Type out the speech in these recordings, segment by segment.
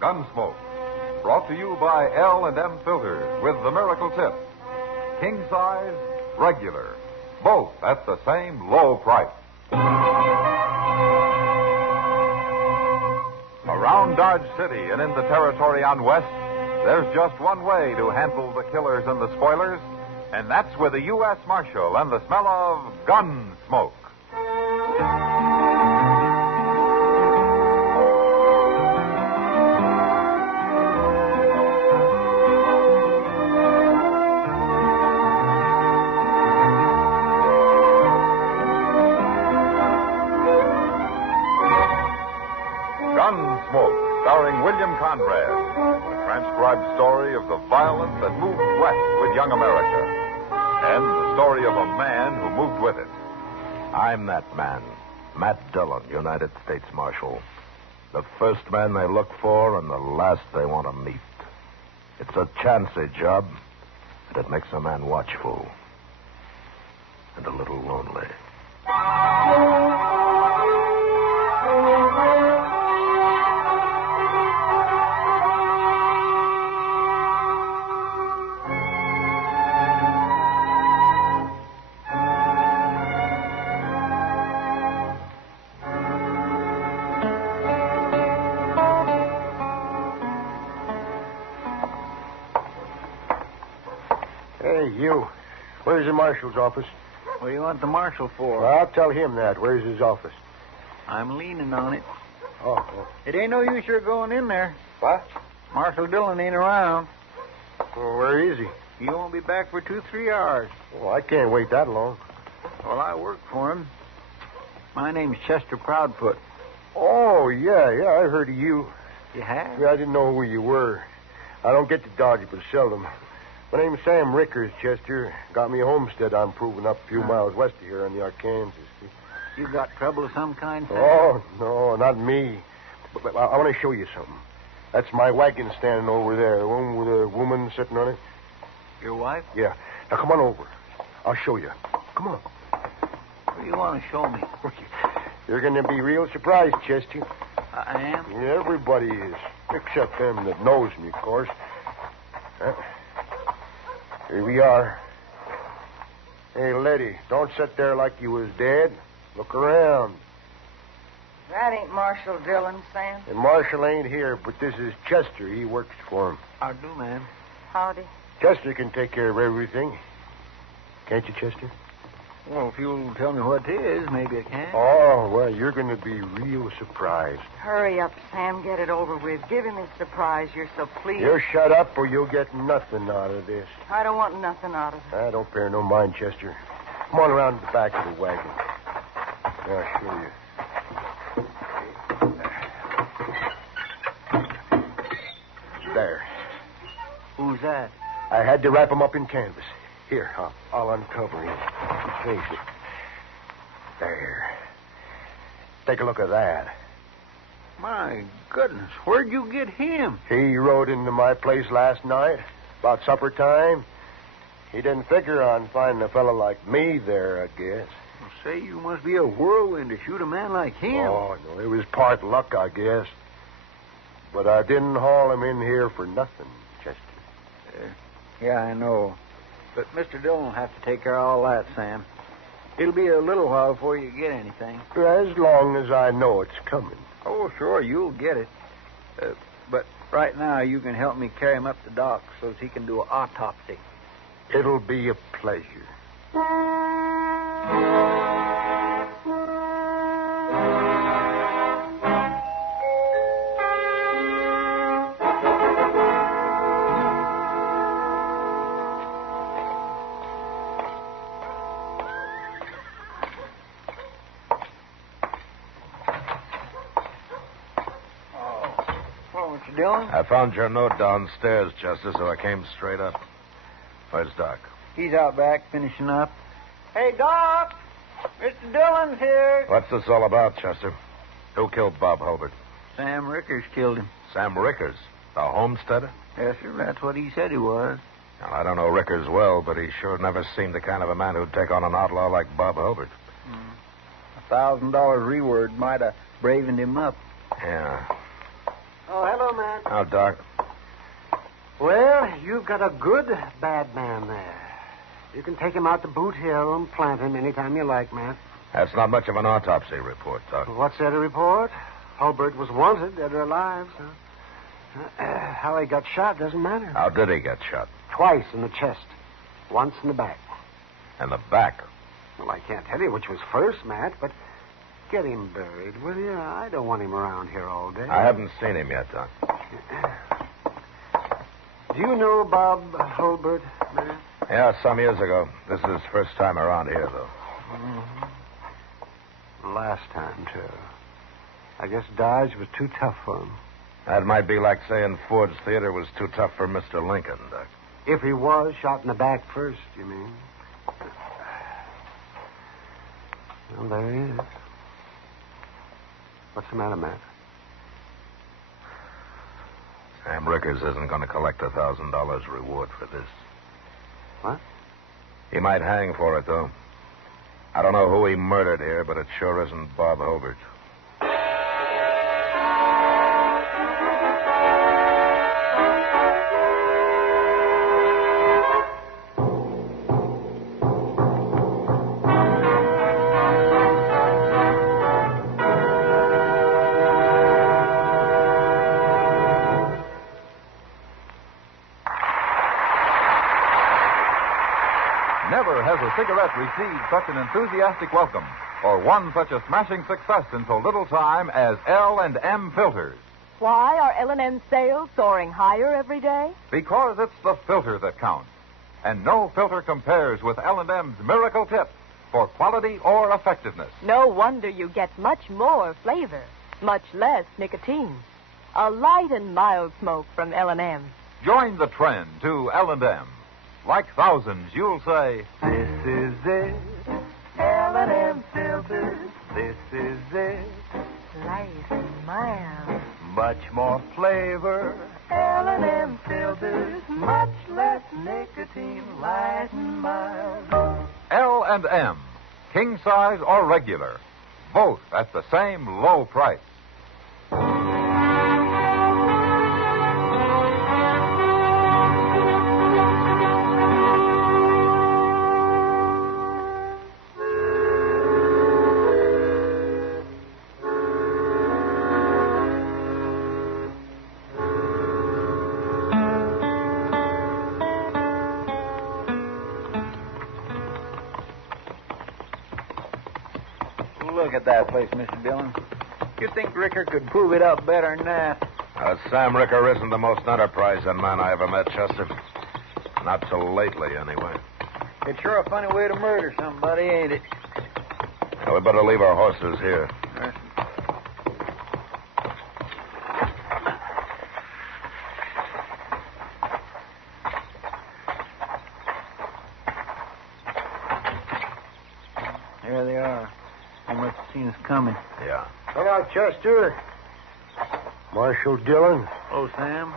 Gunsmoke. Brought to you by L&M Filters with the Miracle Tip. King size, regular. Both at the same low price. Around Dodge City and in the territory on West, there's just one way to handle the killers and the spoilers, and that's with a U.S. Marshal and the smell of gun smoke. Gunsmoke, starring William Conrad. The transcribed story of the violence that moved west with young America. And the story of a man who moved with it. I'm that man, Matt Dillon, United States Marshal. The first man they look for and the last they want to meet. It's a chancy job, and it makes a man watchful and a little lonely. Hey, you. Where's the marshal's office? What do you want the marshal for? Well, I'll tell him that. Where's his office? I'm leaning on it. Oh. It ain't no use you're going in there. What? Marshal Dillon ain't around. Well, where is he? He won't be back for 2-3 hours. Well, I can't wait that long. Well, I work for him. My name's Chester Proudfoot. Oh, yeah, I heard of you. You have? Yeah, I didn't know who you were. I don't get to Dodge but seldom. My name's Sam Rickers, Chester. Got me a homestead I'm proving up a few miles west of here on the Arkansas. You got trouble of some kind, Sam? Oh, no, not me. But I want to show you something. That's my wagon standing over there, the one with a woman sitting on it. Your wife? Yeah. Now, come on over. I'll show you. Come on. What do you want to show me? You're going to be real surprised, Chester. I am? Yeah, everybody is, except them that knows me, of course. Here we are. Hey, lady, don't sit there like you was dead. Look around. That ain't Marshal Dillon, Sam. And Marshal ain't here, but this is Chester. He works for him. I do, ma'am. Howdy. Chester can take care of everything. Can't you, Chester? Well, if you'll tell me what it is, maybe I can. Oh, well, you're going to be real surprised. Hurry up, Sam. Get it over with. Give him his surprise. You're so pleased. You shut up or you'll get nothing out of this. I don't want nothing out of it. I don't pay no mind, Chester. Come on around to the back of the wagon. I'll show you. There. Who's that? I had to wrap him up in canvas. Here, I'll uncover him. Face it. There. Take a look at that. My goodness, where'd you get him? He rode into my place last night, about supper time. He didn't figure on finding a fellow like me there, I guess. Well, say, you must be a whirlwind to shoot a man like him. Oh, no, it was part luck, I guess. But I didn't haul him in here for nothing, Chester. Yeah, I know. But Mr. Dillon will have to take care of all that, Sam. It'll be a little while before you get anything. As long as I know it's coming. Oh, sure, you'll get it. But right now, you can help me carry him up the dock so that he can do an autopsy. It'll be a pleasure. Dillon? I found your note downstairs, Chester, so I came straight up. Where's Doc? He's out back finishing up. Hey, Doc! Mr. Dillon's here. What's this all about, Chester? Who killed Bob Hulbert? Sam Rickers killed him. Sam Rickers, the homesteader? Yes, sir. That's what he said he was. Well, I don't know Rickers well, but he sure never seemed the kind of a man who'd take on an outlaw like Bob Hulbert. $1,000 reward might have bravened him up. Yeah. Oh, hello, Hello, Matt. How, Doc? Well, you've got a good bad man there. You can take him out to Boot Hill and plant him anytime you like, Matt. That's not much of an autopsy report, Doc. What's there to report? Hulbert was wanted, dead or alive, so... how he got shot doesn't matter. How did he get shot? Twice in the chest. Once in the back. In the back? Well, I can't tell you which was first, Matt, but get him buried, will you? I don't want him around here all day. I haven't seen him yet, Doc. Do you know Bob Hulbert, Matt? Yeah, some years ago. This is his first time around here, though. Mm-hmm. Last time, too. I guess Dodge was too tough for him. That might be like saying Ford's Theater was too tough for Mr. Lincoln, Doc. If he was shot in the back first, you mean? Well, there he is. What's the matter, Matt? Sam Rickers isn't going to collect $1,000 reward for this. What? He might hang for it, though. I don't know who he murdered here, but it sure isn't Bob Hulbert. Never has a cigarette received such an enthusiastic welcome or won such a smashing success in so little time as L&M filters. Why are L&M sales soaring higher every day? Because it's the filter that counts. And no filter compares with L&M's miracle tip for quality or effectiveness. No wonder you get much more flavor, much less nicotine. A light and mild smoke from L&M. Join the trend to L&M. Like thousands, you'll say, "This is it, L&M filters. This is it, Light and mild. much more flavor, L&M filters. Much less nicotine, light and mild." L&M, king size or regular, both at the same low price. Look at that place, Mr. Dillon. You'd think Ricker could prove it up better than that. Sam Ricker isn't the most enterprising man I ever met, Chester. Not till lately, anyway. It's sure a funny way to murder somebody, ain't it? Now, we better leave our horses here. There they are. They must have seen us coming. Yeah. Hello, Chester. Marshal Dillon. Oh, Sam.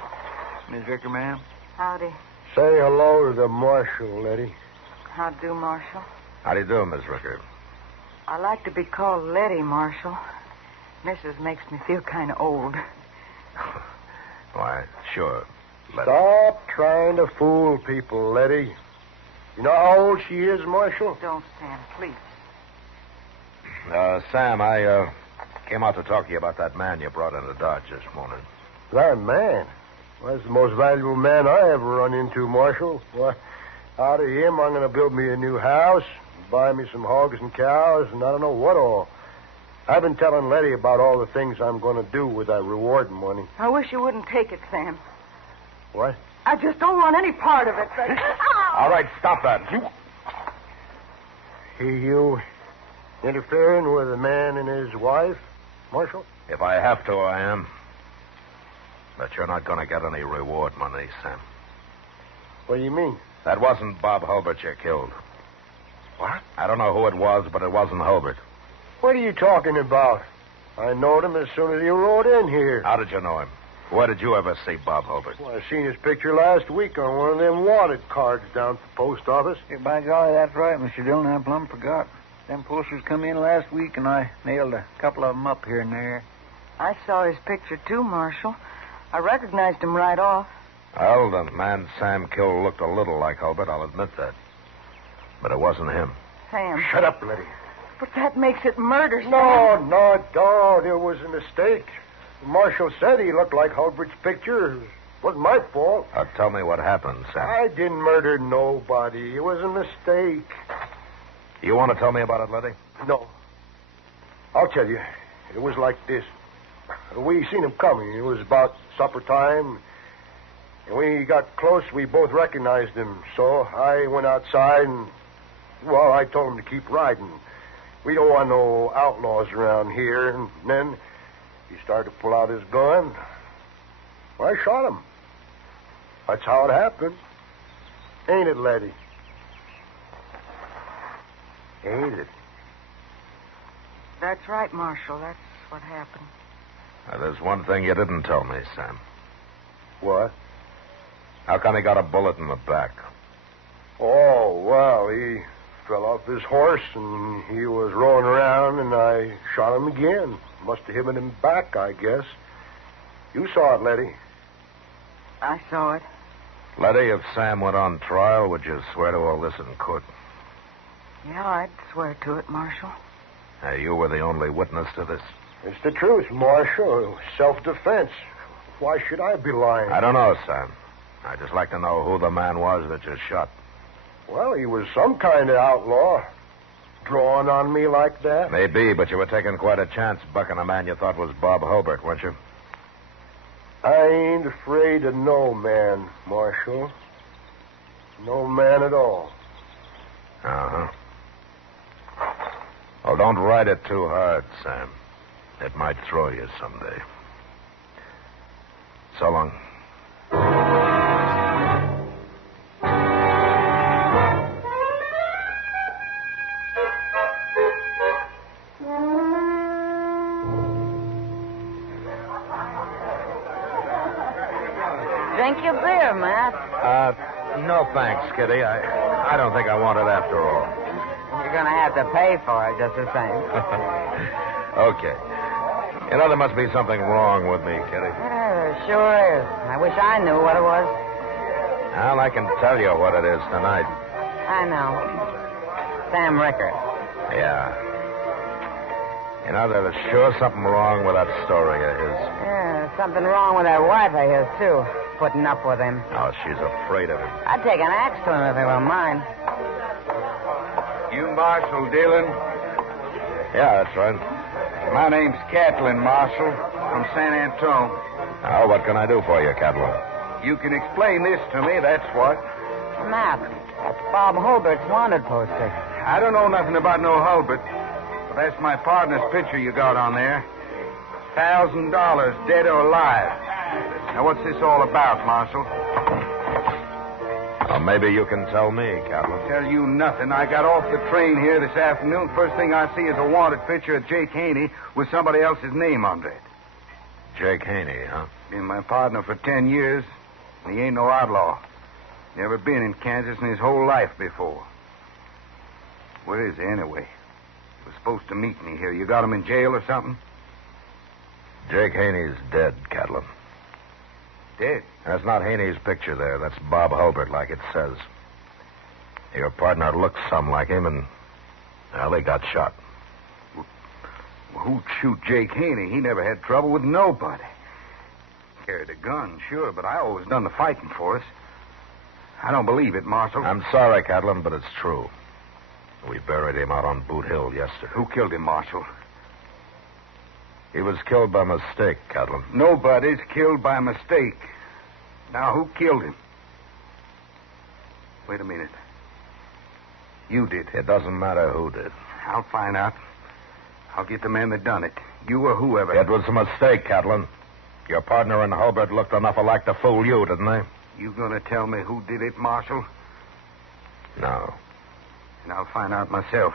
Miss Ricker, ma'am. Howdy. Say hello to the marshal, Letty. How do, Marshal? How do you do, Miss Ricker? I like to be called Letty, Marshal. Mrs. makes me feel kind of old. Why, sure. Stop trying to fool people, Letty. You know how old she is, Marshal? Don't, Sam, please. Sam, I came out to talk to you about that man you brought into Dodge this morning. That man? Well, that's the most valuable man I ever run into, Marshal. Why, out of him, I'm going to build me a new house, buy me some hogs and cows, and I don't know what all. I've been telling Letty about all the things I'm going to do with that reward money. I wish you wouldn't take it, Sam. What? I just don't want any part of it. But... All right, stop that. You interfering with a man and his wife, Marshal? If I have to, I am. But you're not going to get any reward money, Sam. What do you mean? That wasn't Bob Hulbert you killed. What? I don't know who it was, but it wasn't Hulbert. What are you talking about? I knowed him as soon as he rode in here. How did you know him? Where did you ever see Bob Hulbert? Well, I seen his picture last week on one of them wanted cards down at the post office. Hey, by golly, that's right, Mr. Dillon. I plumb forgot. Them posters come in last week, and I nailed a couple of them up here and there. I saw his picture, too, Marshal. I recognized him right off. Well, the man Sam killed looked a little like Hulbert, I'll admit that. But it wasn't him. Sam. Shut up, Letty. But that makes it murder, Sam. No. There was a mistake. The marshal said he looked like Hulbert's picture. It wasn't my fault. Now, tell me what happened, Sam. I didn't murder nobody. It was a mistake. You want to tell me about it, Letty? No. I'll tell you. It was like this. We seen him coming. It was about supper time. And when he got close, we both recognized him. So I went outside and, well, I told him to keep riding. We don't want no outlaws around here. And then he started to pull out his gun. Well, I shot him. That's how it happened. Ain't it, Letty? Ain't it? That's right, Marshal. That's what happened. Now, there's one thing you didn't tell me, Sam. What? How come he got a bullet in the back? Oh, well, he fell off his horse and he was rolling around and I shot him again. Must have hit him in the back, I guess. You saw it, Letty. I saw it. Letty, if Sam went on trial, would you swear to all this in court? Yeah, I'd swear to it, Marshal. Now, you were the only witness to this. It's the truth, Marshal. Self-defense. Why should I be lying? I don't know, Sam. I'd just like to know who the man was that you shot. Well, he was some kind of outlaw. Drawing on me like that. Maybe, but you were taking quite a chance bucking a man you thought was Bob Hulbert, weren't you? I ain't afraid of no man, Marshal. No man at all. Uh-huh. Oh, don't ride it too hard, Sam. It might throw you someday. So long. Drink your beer, Matt. No thanks, Kitty. I don't think I want it after all. You're going to have to pay for it just the same. Okay. You know, there must be something wrong with me, Kitty. Yeah, there sure is. I wish I knew what it was. Well, I can tell you what it is tonight. I know. Sam Rickard. Yeah. You know, there's sure something wrong with that story of his. Yeah, there's something wrong with that wife of his, too. Putting up with him. Oh, she's afraid of him. I'd take an axe to him if he were mine. You Marshal Dillon? Yeah, that's right. My name's Catlin, Marshal, from San Antone. Now, what can I do for you, Catlin? You can explain this to me, that's what. Matt, that's Bob Hulbert's wanted poster. I don't know nothing about no Hulbert, but that's my partner's picture you got on there. $1,000, dead or alive. Now, what's this all about, Marshal? Well, maybe you can tell me, Catlin. Tell you nothing. I got off the train here this afternoon. First thing I see is a wanted picture of Jake Haney with somebody else's name under it. Jake Haney, huh? Been my partner for 10 years, and he ain't no outlaw. Never been in Kansas in his whole life before. Where is he, anyway? He was supposed to meet me here. You got him in jail or something? Jake Haney's dead, Catlin. Dead? That's not Haney's picture there. That's Bob Hulbert, like it says. Your partner looks some like him, and, well, he got shot. Well, who'd shoot Jake Haney? He never had trouble with nobody. Carried a gun, sure, but I always done the fighting for us. I don't believe it, Marshal. I'm sorry, Catlin, but it's true. We buried him out on Boot Hill yesterday. Who killed him, Marshal? He was killed by mistake, Catlin. Nobody's killed by mistake. Now, who killed him? Wait a minute. You did. It doesn't matter who did. I'll find out. I'll get the man that done it. You or whoever. It was a mistake, Catlin. Your partner and Hulbert looked enough alike to fool you, didn't they? You gonna tell me who did it, Marshal? No. And I'll find out myself.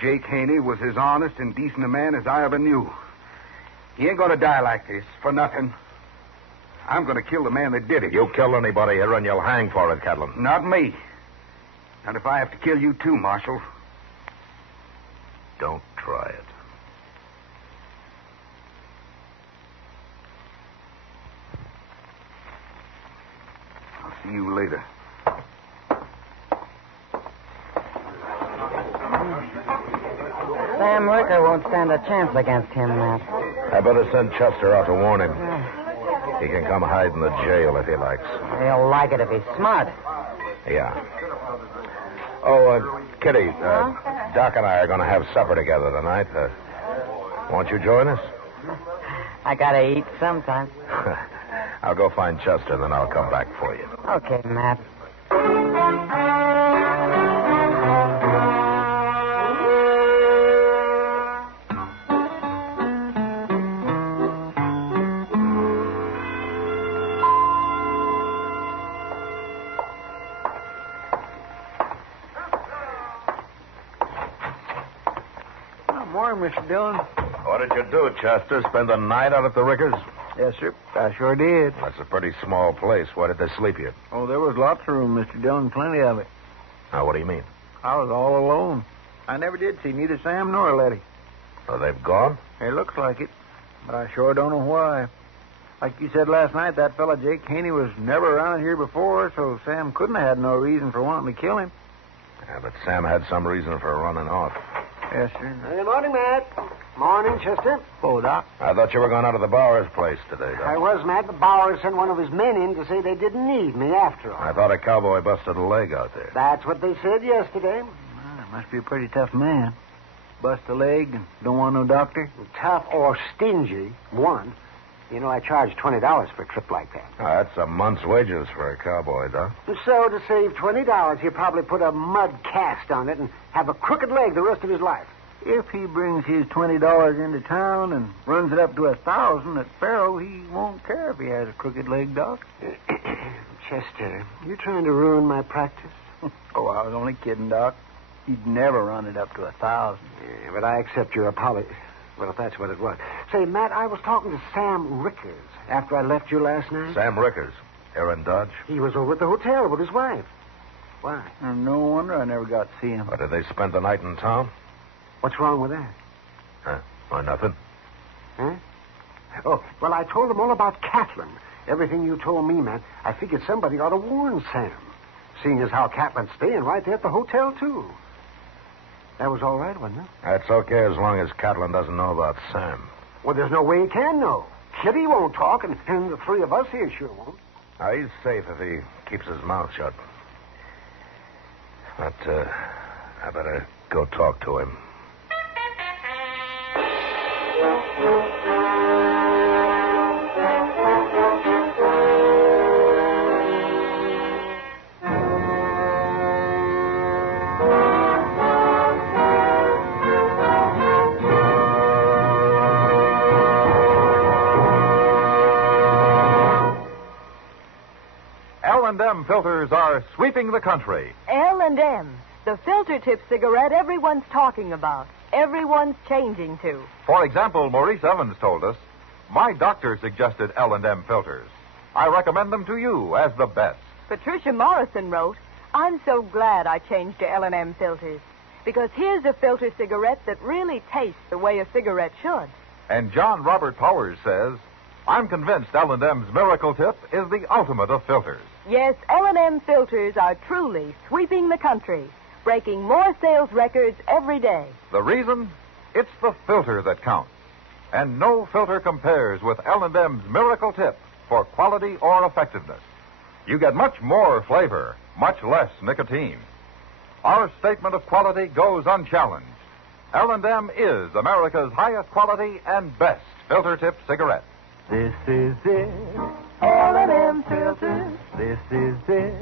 Jake Haney was as honest and decent a man as I ever knew. He ain't gonna die like this, for nothing. I'm gonna kill the man that did it. You kill anybody here and you'll hang for it, Catlin. Not me. Not if I have to kill you too, Marshal. Don't try it. See you later. Sam Ricker won't stand a chance against him, Matt. I better send Chester out to warn him. He can come hide in the jail if he likes. He'll like it if he's smart. Yeah. Oh, Kitty, Doc and I are going to have supper together tonight. Won't you join us? I gotta eat sometime. I'll go find Chester, then I'll come back for you. Okay, Matt. Morning, Mr. Dillon. What did you do, Chester? Spend the night out at the Rickers? Yes, sir. I sure did. That's a pretty small place. Where did they sleep you? Oh, there was lots of room, Mr. Dillon. Plenty of it. Now, what do you mean? I was all alone. I never did see neither Sam nor Letty. Oh, they've gone? It looks like it, but I sure don't know why. Like you said last night, that fella Jake Haney was never around here before, so Sam couldn't have had no reason for wanting to kill him. Yeah, but Sam had some reason for running off. Yes, sir. Good morning, Matt. Morning, Chester. Oh, Doc. I thought you were going out to the Bowers place today, Doc. I was, Matt, but Bowers sent one of his men in to say they didn't need me after all. I thought a cowboy busted a leg out there. That's what they said yesterday. Well, must be a pretty tough man. Bust a leg and don't want no doctor? Tough or stingy, one. You know, I charge $20 for a trip like that. That's a month's wages for a cowboy, Doc. So to save $20, he'll probably put a mud cast on it and have a crooked leg the rest of his life. If he brings his $20 into town and runs it up to $1,000 at Faro, he won't care if he has a crooked leg, Doc. Chester, you trying to ruin my practice? Oh, I was only kidding, Doc. He'd never run it up to 1,000. Yeah, but I accept your apology. Well, if that's what it was. Say, Matt, I was talking to Sam Rickers after I left you last night. Sam Rickers, here in Dodge. He was over at the hotel with his wife. Why? No wonder I never got to see him. Or did they spend the night in town? What's wrong with that? Or nothing. Huh? Oh, well, I told them all about Catlin. Everything you told me, Matt. I figured somebody ought to warn Sam. Seeing as how Catlin's staying right there at the hotel, too. That was all right, wasn't it? That's okay as long as Catlin doesn't know about Sam. Well, there's no way he can know. Kitty won't talk, and the three of us here sure won't. Now, he's safe if he keeps his mouth shut. But, I better go talk to him. L&M filters are sweeping the country. L&M, the filter tip cigarette everyone's talking about, everyone's changing to. For example, Maurice Evans told us, my doctor suggested L&M filters. I recommend them to you as the best. Patricia Morrison wrote, I'm so glad I changed to L&M filters, because here's a filter cigarette that really tastes the way a cigarette should. And John Robert Powers says, I'm convinced L&M's Miracle Tip is the ultimate of filters. Yes, L&M filters are truly sweeping the country, breaking more sales records every day. The reason? It's the filter that counts. And no filter compares with L&M's Miracle Tip for quality or effectiveness. You get much more flavor, much less nicotine. Our statement of quality goes unchallenged. L&M is America's highest quality and best filter tip cigarette. This is it. L&M filters. This is it.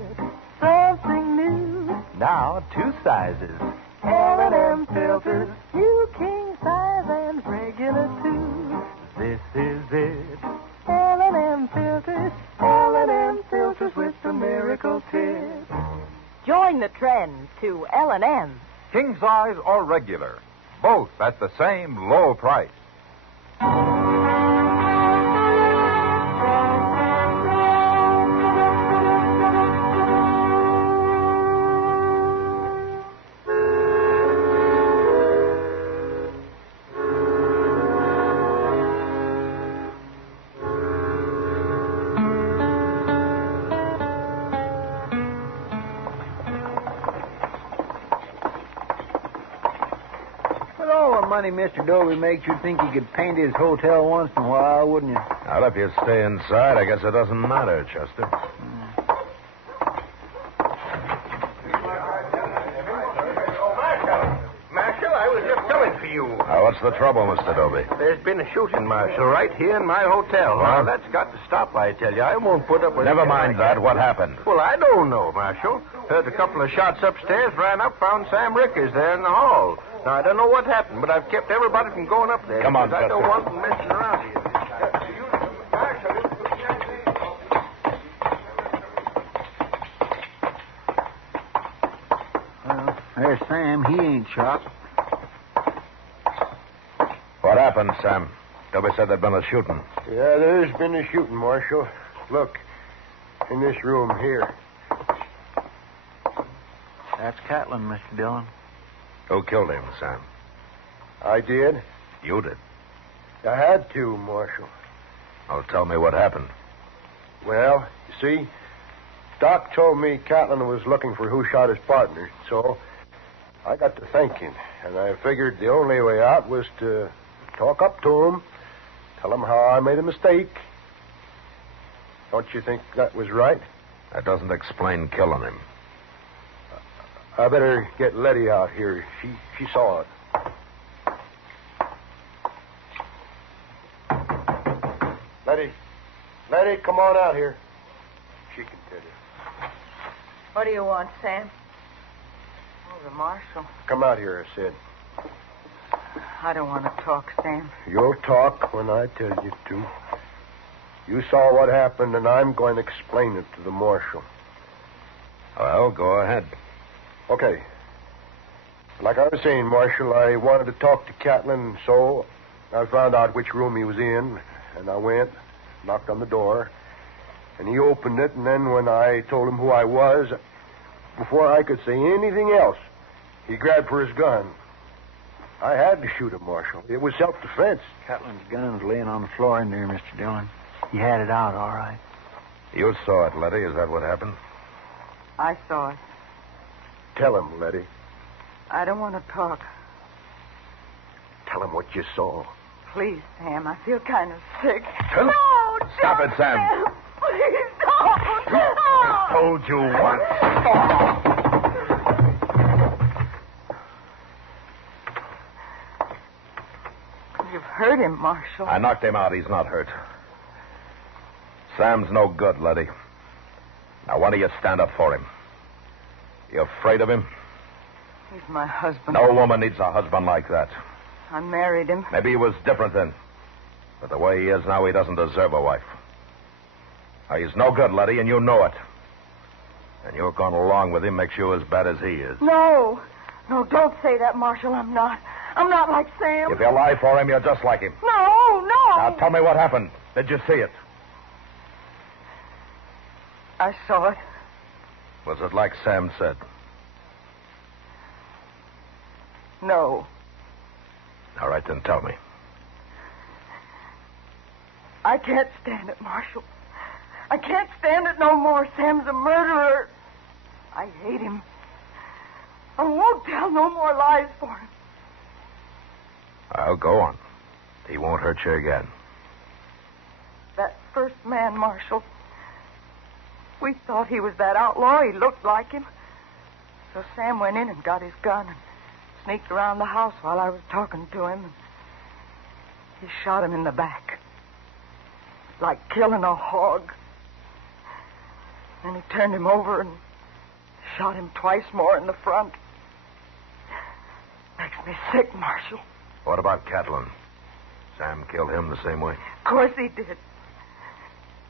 Something new. Now, 2 sizes. L&M filters. New king size and regular too. This is it. L&M filters. L&M filters with the miracle tip. Join the trend to L&M. King size or regular, both at the same low price. money Mr. Dobie makes, you'd think he could paint his hotel once in a while, wouldn't you? Well, if you stay inside, I guess it doesn't matter, Chester. Marshal, I was just coming for you. What's the trouble, Mr. Dobie? There's been a shooting, Marshal, right here in my hotel. What? Now, that's got to stop, I tell you. I won't put up with Never anything mind like that. What happened? Well, I don't know, Marshal. Heard a couple of shots upstairs, ran up, found Sam Rickers there in the hall. Now, I don't know what happened, but I've kept everybody from going up there. Come on, because I don't Chester. want them messing around here. Well, there's Sam. He ain't shot. What happened, Sam? Dobie said there'd been a shooting. Yeah, there's been a shooting, Marshal. Look, in this room here. That's Catlin, Mr. Dillon. Who killed him, Sam? I did. You did. I had to, Marshal. Oh, tell me what happened. Well, you see, Doc told me Catlin was looking for who shot his partner, so I got to thinking, and I figured the only way out was to talk up to him, tell him how I made a mistake. Don't you think that was right? That doesn't explain killing him. I better get Letty out here. She saw it. Letty, come on out here. She can tell you. What do you want, Sam? Oh, the marshal. Come out here, I said. I don't want to talk, Sam. You'll talk when I tell you to. You saw what happened, and I'm going to explain it to the marshal. Well, go ahead. Okay. Like I was saying, Marshal, I wanted to talk to Catlin, so I found out which room he was in, and I went, knocked on the door, and he opened it, and then when I told him who I was, before I could say anything else, he grabbed for his gun. I had to shoot him, Marshal. It was self-defense. Catlin's gun's laying on the floor in there, Mr. Dillon. He had it out, all right. You saw it, Letty. Is that what happened? I saw it. Tell him, Letty. I don't want to talk. Tell him what you saw. Please, Sam. I feel kind of sick. Huh? No, Stop don't, it, Sam. Please don't. No. I told you once. You've hurt him, Marshal. I knocked him out. He's not hurt. Sam's no good, Letty. Now, why don't you stand up for him? You afraid of him? He's my husband. No woman needs a husband like that. I married him. Maybe he was different then. But the way he is now, he doesn't deserve a wife. Now, he's no good, Letty, and you know it. And you're going along with him makes you as bad as he is. No. No, don't say that, Marshal. I'm not. I'm not like Sam. If you lie for him, you're just like him. No, no. Now, tell me what happened. Did you see it? I saw it. Was it like Sam said? No. All right, then tell me. I can't stand it, Marshal. I can't stand it no more. Sam's a murderer. I hate him. I won't tell no more lies for him. I'll go on. He won't hurt you again. That first man, Marshal. We thought he was that outlaw. He looked like him. So Sam went in and got his gun and sneaked around the house while I was talking to him. And he shot him in the back. Like killing a hog. Then he turned him over and shot him twice more in the front. Makes me sick, Marshal. What about Catlin? Sam killed him the same way? Of course he did.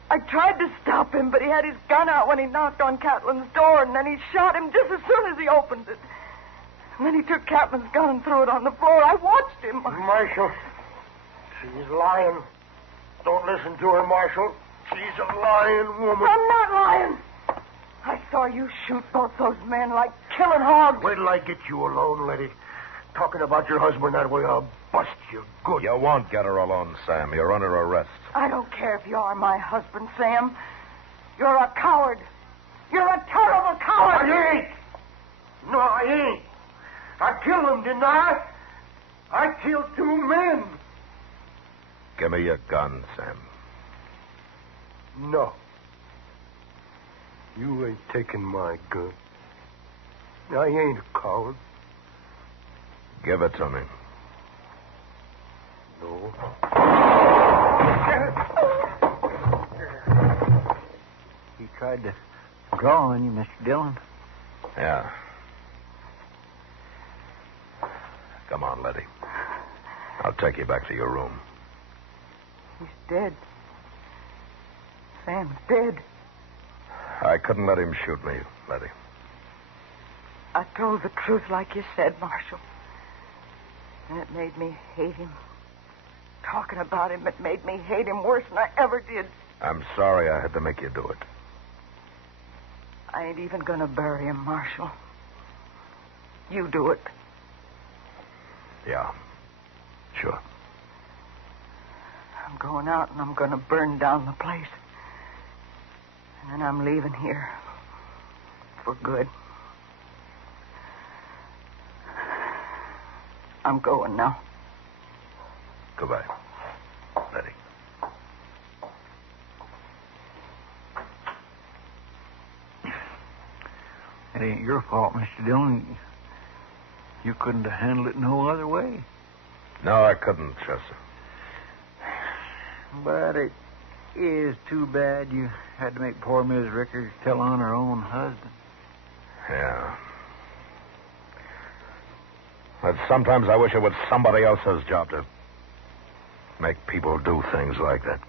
I tried to stop him, but he had his gun out when he knocked on Catlin's door, and then he shot him just as soon as he opened it. And then he took Catlin's gun and threw it on the floor. I watched him. Marshal, she's lying. Don't listen to her, Marshal. She's a lying woman. I'm not lying. I saw you shoot both those men like killing hogs. Wait till I get you alone, Letty. Talking about your husband that way, I'll bust you good. You won't get her alone, Sam. You're under arrest. I don't care if you are my husband, Sam. You're a coward. You're a terrible coward. I ain't. No, I ain't. I killed him, didn't I? I killed 2 men. Give me your gun, Sam. No. You ain't taking my gun. I ain't a coward. Give it to me. No. He tried to draw on you, Mr. Dillon. Yeah. Come on, Letty. I'll take you back to your room. He's dead. Sam's dead. I couldn't let him shoot me, Letty. I told the truth like you said, Marshal. And it made me hate him. Talking about him, it made me hate him worse than I ever did. I'm sorry I had to make you do it. I ain't even gonna bury him, Marshal. You do it. Yeah. Sure. I'm going out and I'm gonna burn down the place. And then I'm leaving here. For good. I'm going now. Goodbye, Letty. It ain't your fault, Mr. Dillon. You couldn't have handled it no other way. No, I couldn't, Chester. But it is too bad you had to make poor Miss Rickers tell on her own husband. Yeah. But sometimes I wish it was somebody else's job to make people do things like that.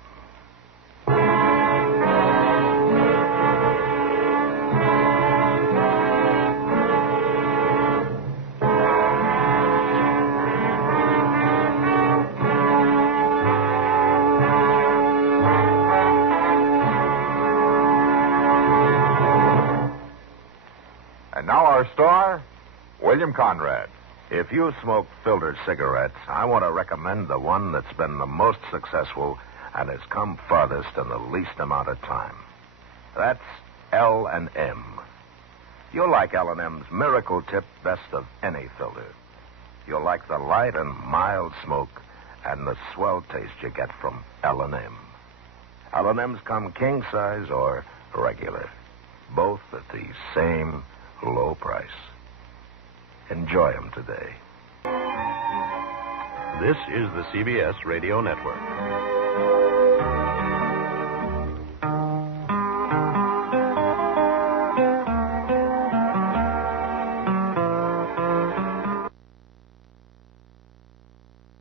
And now our star, William Conrad. If you smoke filtered cigarettes, I want to recommend the one that's been the most successful and has come farthest in the least amount of time. That's L&M. You'll like L&M's Miracle Tip best of any filter. You'll like the light and mild smoke and the swell taste you get from L&M. L&M's come king size or regular, both at the same low price. Enjoy them today. This is the CBS Radio Network.